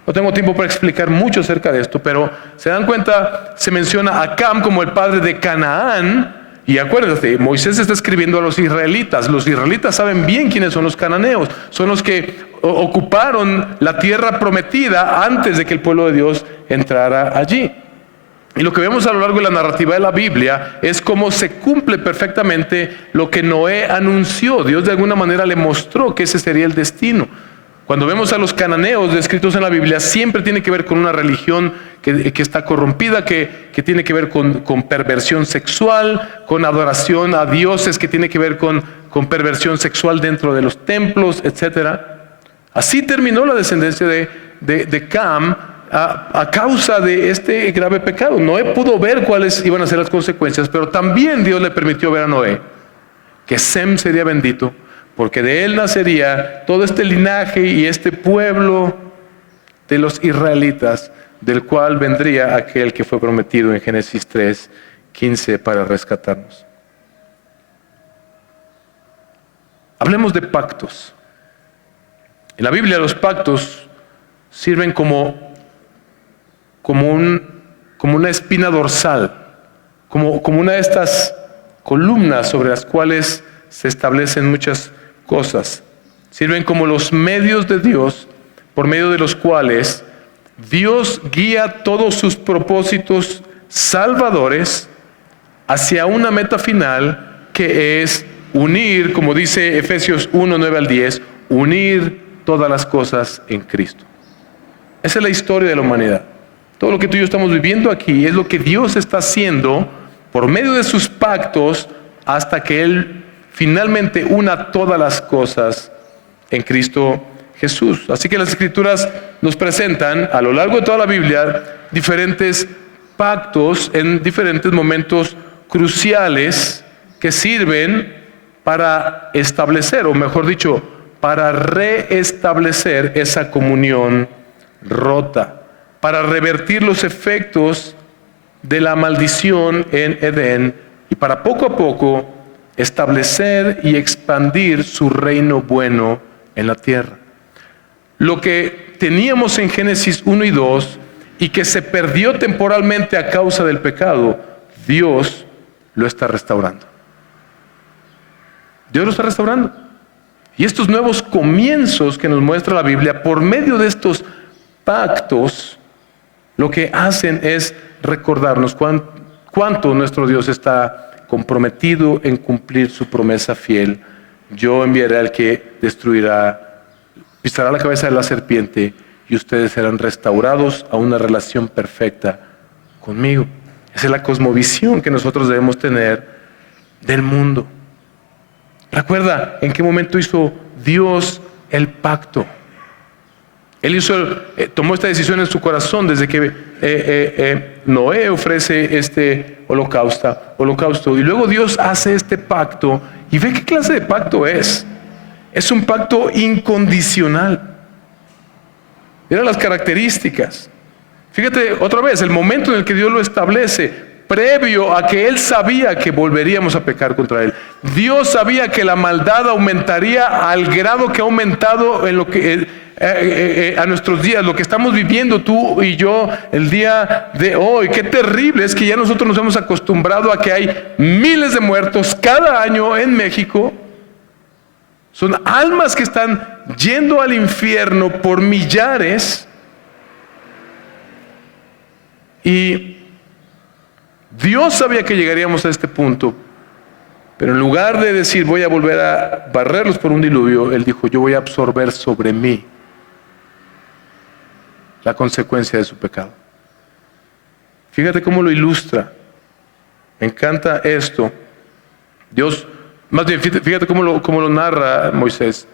No tengo tiempo para explicar mucho acerca de esto, pero se dan cuenta, se menciona a Cam como el padre de Canaán. Y acuérdense, Moisés está escribiendo a los israelitas. Los israelitas saben bien quiénes son los cananeos. Son los que ocuparon la tierra prometida antes de que el pueblo de Dios entrara allí. Y lo que vemos a lo largo de la narrativa de la Biblia es cómo se cumple perfectamente lo que Noé anunció. Dios de alguna manera le mostró que ese sería el destino. Cuando vemos a los cananeos descritos en la Biblia, siempre tiene que ver con una religión que está corrompida, que tiene que ver con perversión sexual, con adoración a dioses, que tiene que ver con perversión sexual dentro de los templos, etc. Así terminó la descendencia de Cam, a causa de este grave pecado. Noé pudo ver cuáles iban a ser las consecuencias, pero también Dios le permitió ver a Noé que Sem sería bendito, porque de él nacería todo este linaje y este pueblo de los israelitas, del cual vendría aquel que fue prometido en Génesis 3:15 para rescatarnos. Hablemos de pactos. En la Biblia los pactos sirven como una espina dorsal, como una de estas columnas sobre las cuales se establecen muchas cosas. Sirven como los medios de Dios, por medio de los cuales Dios guía todos sus propósitos salvadores hacia una meta final, que es unir, como dice Efesios 1:9-10, unir todas las cosas en Cristo. Esa es la historia de la humanidad. Todo lo que tú y yo estamos viviendo aquí es lo que Dios está haciendo por medio de sus pactos hasta que Él finalmente una todas las cosas en Cristo Jesús. Así que las Escrituras nos presentan a lo largo de toda la Biblia diferentes pactos en diferentes momentos cruciales que sirven para establecer, o mejor dicho, para reestablecer esa comunión rota, para revertir los efectos de la maldición en Edén y para poco a poco establecer y expandir su reino bueno en la tierra. Lo que teníamos en Génesis 1 y 2 y que se perdió temporalmente a causa del pecado, Dios lo está restaurando. Dios lo está restaurando. Y estos nuevos comienzos que nos muestra la Biblia, por medio de estos pactos, lo que hacen es recordarnos cuánto nuestro Dios está comprometido en cumplir su promesa fiel. Yo enviaré al que pisará la cabeza de la serpiente, y ustedes serán restaurados a una relación perfecta conmigo. Esa es la cosmovisión que nosotros debemos tener del mundo. Recuerda en qué momento hizo Dios el pacto. Él tomó esta decisión en su corazón desde que Noé ofrece este holocausto, y luego Dios hace este pacto, y ve qué clase de pacto es. Es un pacto incondicional. Mira las características. Fíjate otra vez, el momento en el que Dios lo establece: previo a que Él sabía que volveríamos a pecar contra Él. Dios sabía que la maldad aumentaría al grado que ha aumentado en lo que a nuestros días, lo que estamos viviendo tú y yo el día de hoy. Qué terrible es que ya nosotros nos hemos acostumbrado a que hay miles de muertos cada año en México. Son almas que están yendo al infierno por millares. Y Dios sabía que llegaríamos a este punto, pero en lugar de decir voy a volver a barrerlos por un diluvio, Él dijo yo voy a absorber sobre mí la consecuencia de su pecado. Fíjate cómo lo ilustra. Me encanta esto. Dios, más bien, fíjate cómo lo narra Moisés.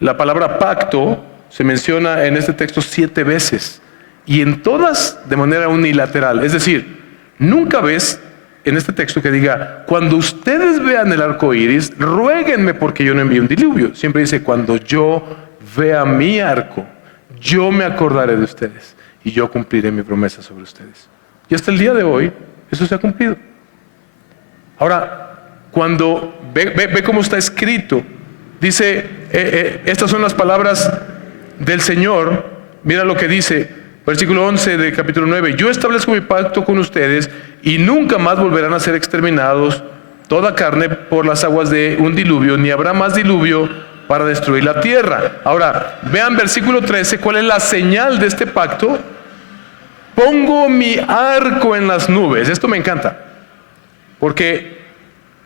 La palabra pacto se menciona en este texto 7 veces. Y en todas de manera unilateral. Es decir, nunca ves en este texto que diga, cuando ustedes vean el arco iris, ruéguenme porque yo no envíe un diluvio. Siempre dice, cuando yo vea mi arco, yo me acordaré de ustedes y yo cumpliré mi promesa sobre ustedes. Y hasta el día de hoy, eso se ha cumplido. Ahora, cuando ve cómo está escrito, dice, estas son las palabras del Señor. Mira lo que dice, versículo 11 del capítulo 9. Yo establezco mi pacto con ustedes y nunca más volverán a ser exterminados toda carne por las aguas de un diluvio, ni habrá más diluvio para destruir la tierra. Ahora, vean versículo 13, ¿cuál es la señal de este pacto? Pongo mi arco en las nubes. Esto me encanta, porque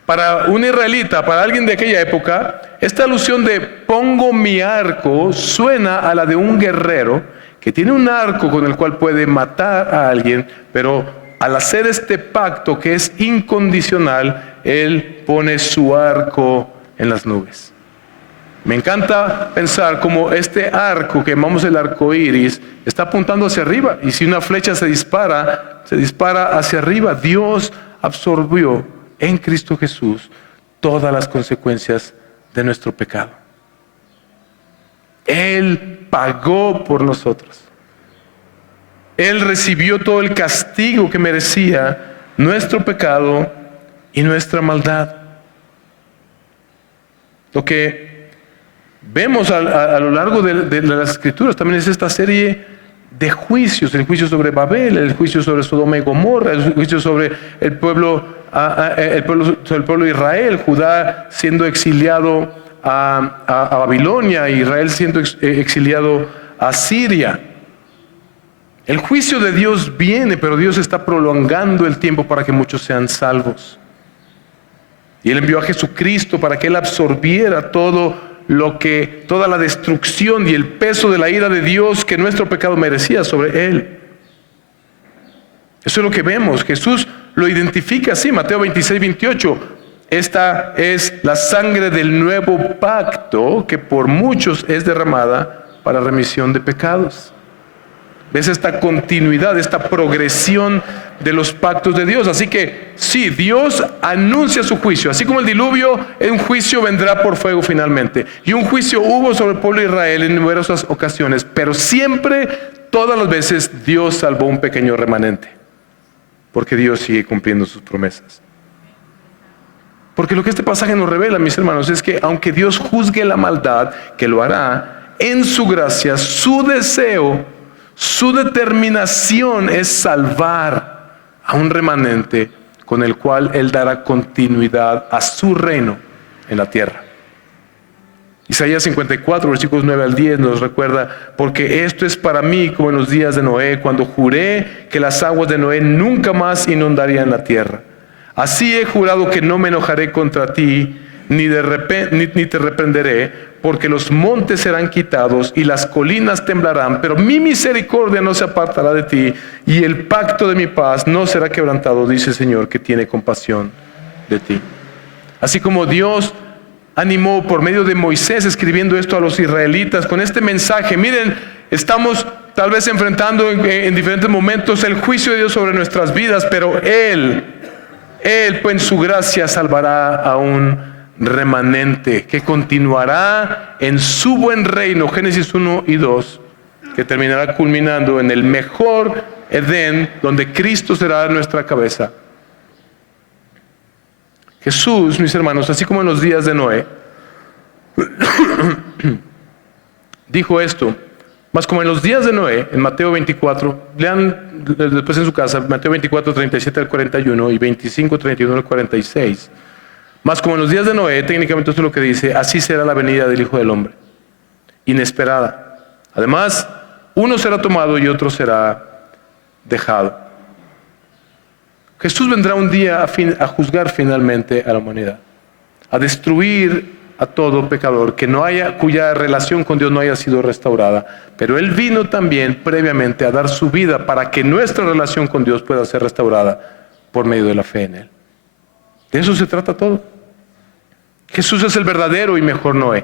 para un israelita, para alguien de aquella época, esta alusión de pongo mi arco suena a la de un guerrero que tiene un arco con el cual puede matar a alguien, pero al hacer este pacto que es incondicional, él pone su arco en las nubes. Me encanta pensar cómo este arco que llamamos el arco iris está apuntando hacia arriba, y si una flecha se dispara hacia arriba. Dios absorbió en Cristo Jesús todas las consecuencias de nuestro pecado. Él pagó por nosotros. Él recibió todo el castigo que merecía nuestro pecado y nuestra maldad. Lo que vemos a lo largo de las Escrituras también es esta serie de juicios: el juicio sobre Babel, el juicio sobre Sodoma y Gomorra, el juicio sobre el pueblo de Israel, Judá siendo exiliado a Babilonia, Israel siendo exiliado a Siria. El juicio de Dios viene, pero Dios está prolongando el tiempo para que muchos sean salvos. Y Él envió a Jesucristo para que Él absorbiera toda la destrucción y el peso de la ira de Dios que nuestro pecado merecía sobre Él. Eso es lo que vemos. Jesús lo identifica así, Mateo 26, 28. Esta es la sangre del nuevo pacto que por muchos es derramada para remisión de pecados. ¿Ves esta continuidad, esta progresión de los pactos de Dios? Así que sí, Dios anuncia su juicio. Así como el diluvio, un juicio vendrá por fuego finalmente. Y un juicio hubo sobre el pueblo de Israel en numerosas ocasiones. Pero siempre, todas las veces, Dios salvó un pequeño remanente. Porque Dios sigue cumpliendo sus promesas. Porque lo que este pasaje nos revela, mis hermanos, es que aunque Dios juzgue la maldad, que lo hará, en su gracia, su deseo, su determinación es salvar a un remanente con el cual Él dará continuidad a su reino en la tierra. Isaías 54, versículos 9 al 10 nos recuerda: porque esto es para mí como en los días de Noé, cuando juré que las aguas de Noé nunca más inundarían la tierra. Así he jurado que no me enojaré contra ti, ni te reprenderé, porque los montes serán quitados y las colinas temblarán, pero mi misericordia no se apartará de ti, y el pacto de mi paz no será quebrantado, dice el Señor, que tiene compasión de ti. Así como Dios animó por medio de Moisés escribiendo esto a los israelitas con este mensaje: miren, estamos tal vez enfrentando en diferentes momentos el juicio de Dios sobre nuestras vidas, pero Él pues en su gracia salvará a un remanente que continuará en su buen reino, Génesis 1 y 2, que terminará culminando en el mejor Edén, donde Cristo será nuestra cabeza Jesús, mis hermanos, así como en los días de Noé, dijo esto, más como en los días de Noé, en Mateo 24, lean después en su casa, Mateo 24, 37 al 41 y 25, 31 al 46. Más como en los días de Noé, técnicamente esto es lo que dice, así será la venida del Hijo del Hombre, inesperada. Además, uno será tomado y otro será dejado. Jesús vendrá un día a juzgar finalmente a la humanidad, a destruir a todo pecador cuya relación con Dios no haya sido restaurada. Pero Él vino también previamente a dar su vida para que nuestra relación con Dios pueda ser restaurada por medio de la fe en Él. De eso se trata todo. Jesús es el verdadero y mejor Noé.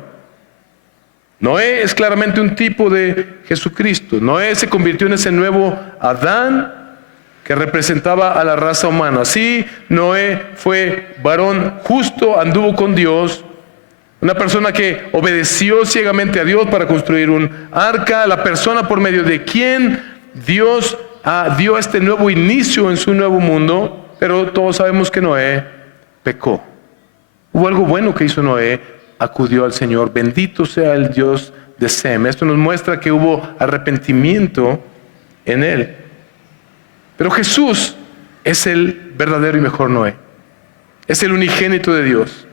Noé es claramente un tipo de Jesucristo. Noé se convirtió en ese nuevo Adán que representaba a la raza humana. Así, Noé fue varón justo, anduvo con Dios, una persona que obedeció ciegamente a Dios para construir un arca, la persona por medio de quien Dios dio este nuevo inicio en su nuevo mundo, pero todos sabemos que Noé pecó. Hubo algo bueno que hizo Noé, acudió al Señor, bendito sea el Dios de Sem. Esto nos muestra que hubo arrepentimiento en él. Pero Jesús es el verdadero y mejor Noé. Es el unigénito de Dios.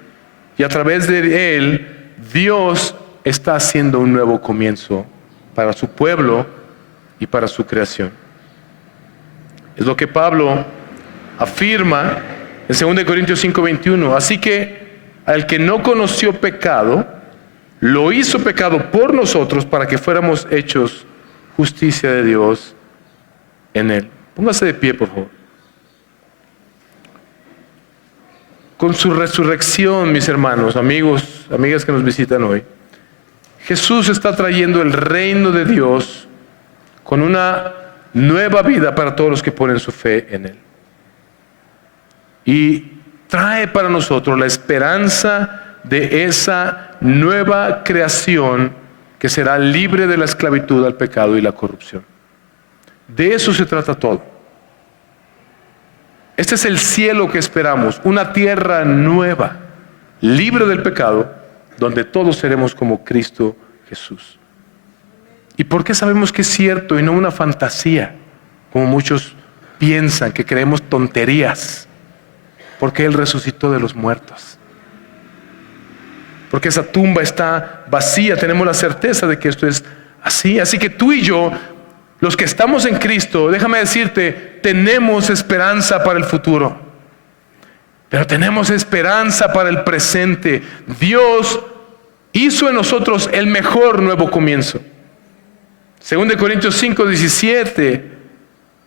Y a través de él, Dios está haciendo un nuevo comienzo para su pueblo y para su creación. Es lo que Pablo afirma en 2 Corintios 5:21. Así que al que no conoció pecado, lo hizo pecado por nosotros para que fuéramos hechos justicia de Dios en él. Póngase de pie, por favor. Con su resurrección, mis hermanos, amigos, amigas que nos visitan hoy, Jesús está trayendo el reino de Dios con una nueva vida para todos los que ponen su fe en Él. Y trae para nosotros la esperanza de esa nueva creación que será libre de la esclavitud al pecado y la corrupción. De eso se trata todo. Este es el cielo que esperamos, una tierra nueva, libre del pecado, donde todos seremos como Cristo Jesús. ¿Y por qué sabemos que es cierto y no una fantasía, como muchos piensan, que creemos tonterías? Porque Él resucitó de los muertos. Porque esa tumba está vacía, tenemos la certeza de que esto es así. Así que tú y yo, los que estamos en Cristo, déjame decirte, tenemos esperanza para el futuro. Pero tenemos esperanza para el presente. Dios hizo en nosotros el mejor nuevo comienzo. 2 Corintios 5:17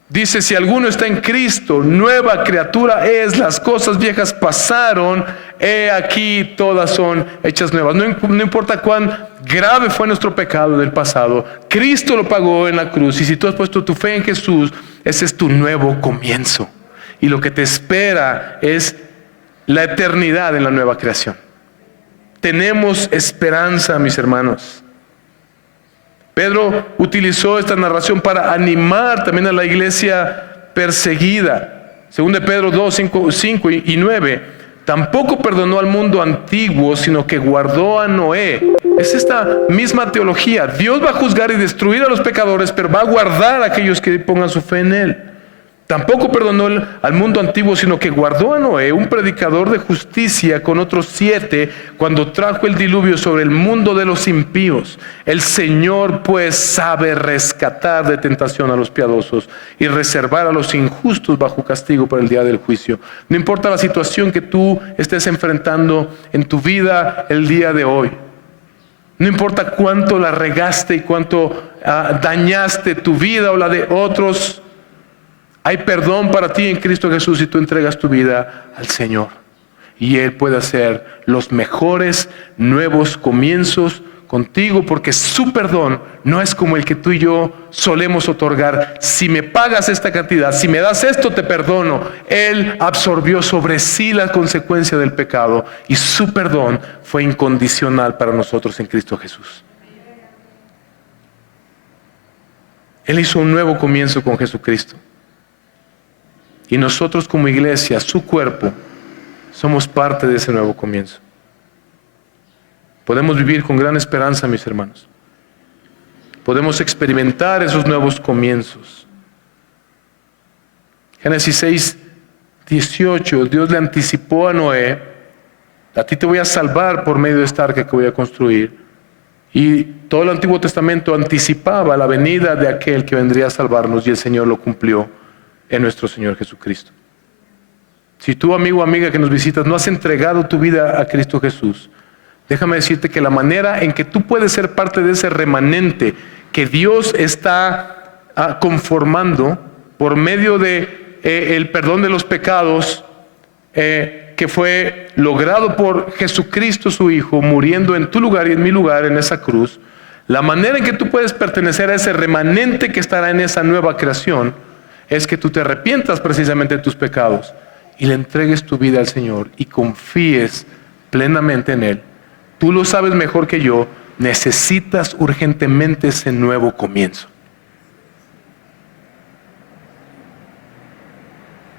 dice, si alguno está en Cristo, nueva criatura es, las cosas viejas pasaron, he aquí todas son hechas nuevas. No importa cuán grave fue nuestro pecado del pasado, Cristo lo pagó en la cruz, y si tú has puesto tu fe en Jesús, ese es tu nuevo comienzo. Y lo que te espera es la eternidad en la nueva creación. Tenemos esperanza, mis hermanos. Pedro utilizó esta narración para animar también a la iglesia perseguida. 2 Pedro 2, 5 y 9. Tampoco perdonó al mundo antiguo, sino que guardó a Noé. Es esta misma teología. Dios va a juzgar y destruir a los pecadores, pero va a guardar a aquellos que pongan su fe en Él. Tampoco perdonó al mundo antiguo, sino que guardó a Noé, un predicador de justicia, con otros 7, cuando trajo el diluvio sobre el mundo de los impíos. El Señor, pues, sabe rescatar de tentación a los piadosos y reservar a los injustos bajo castigo para el día del juicio. No importa la situación que tú estés enfrentando en tu vida el día de hoy. No importa cuánto la regaste y cuánto dañaste tu vida o la de otros. Hay perdón para ti en Cristo Jesús si tú entregas tu vida al Señor. Y Él puede hacer los mejores nuevos comienzos contigo, porque su perdón no es como el que tú y yo solemos otorgar. Si me pagas esta cantidad, si me das esto, te perdono. Él absorbió sobre sí la consecuencia del pecado y su perdón fue incondicional para nosotros en Cristo Jesús. Él hizo un nuevo comienzo con Jesucristo. Y nosotros como iglesia, su cuerpo, somos parte de ese nuevo comienzo. Podemos vivir con gran esperanza, mis hermanos. Podemos experimentar esos nuevos comienzos. Génesis 6, 18, Dios le anticipó a Noé: a ti te voy a salvar por medio de esta arca que voy a construir. Y todo el Antiguo Testamento anticipaba la venida de aquel que vendría a salvarnos, y el Señor lo cumplió en nuestro Señor Jesucristo. Si tú, amigo o amiga que nos visitas, no has entregado tu vida a Cristo Jesús, déjame decirte que la manera en que tú puedes ser parte de ese remanente que Dios está conformando por medio de el perdón de los pecados que fue logrado por Jesucristo su Hijo, muriendo en tu lugar y en mi lugar en esa cruz, la manera en que tú puedes pertenecer a ese remanente que estará en esa nueva creación es que tú te arrepientas precisamente de tus pecados y le entregues tu vida al Señor y confíes plenamente en Él. Tú lo sabes mejor que yo, necesitas urgentemente ese nuevo comienzo.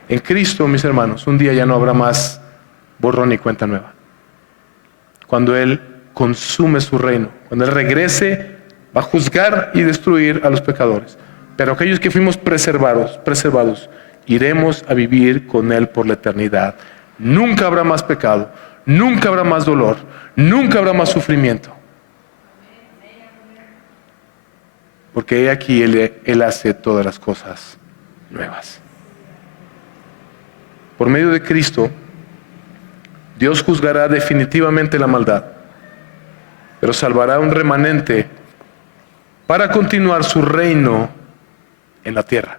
En Cristo, mis hermanos, un día ya no habrá más borrón y cuenta nueva. Cuando Él consume su reino, cuando Él regrese, va a juzgar y destruir a los pecadores. Pero aquellos que fuimos preservados, iremos a vivir con Él por la eternidad. Nunca habrá más pecado, nunca habrá más dolor, nunca habrá más sufrimiento. Porque he aquí Él hace todas las cosas nuevas. Por medio de Cristo, Dios juzgará definitivamente la maldad, pero salvará un remanente para continuar su reino en la tierra.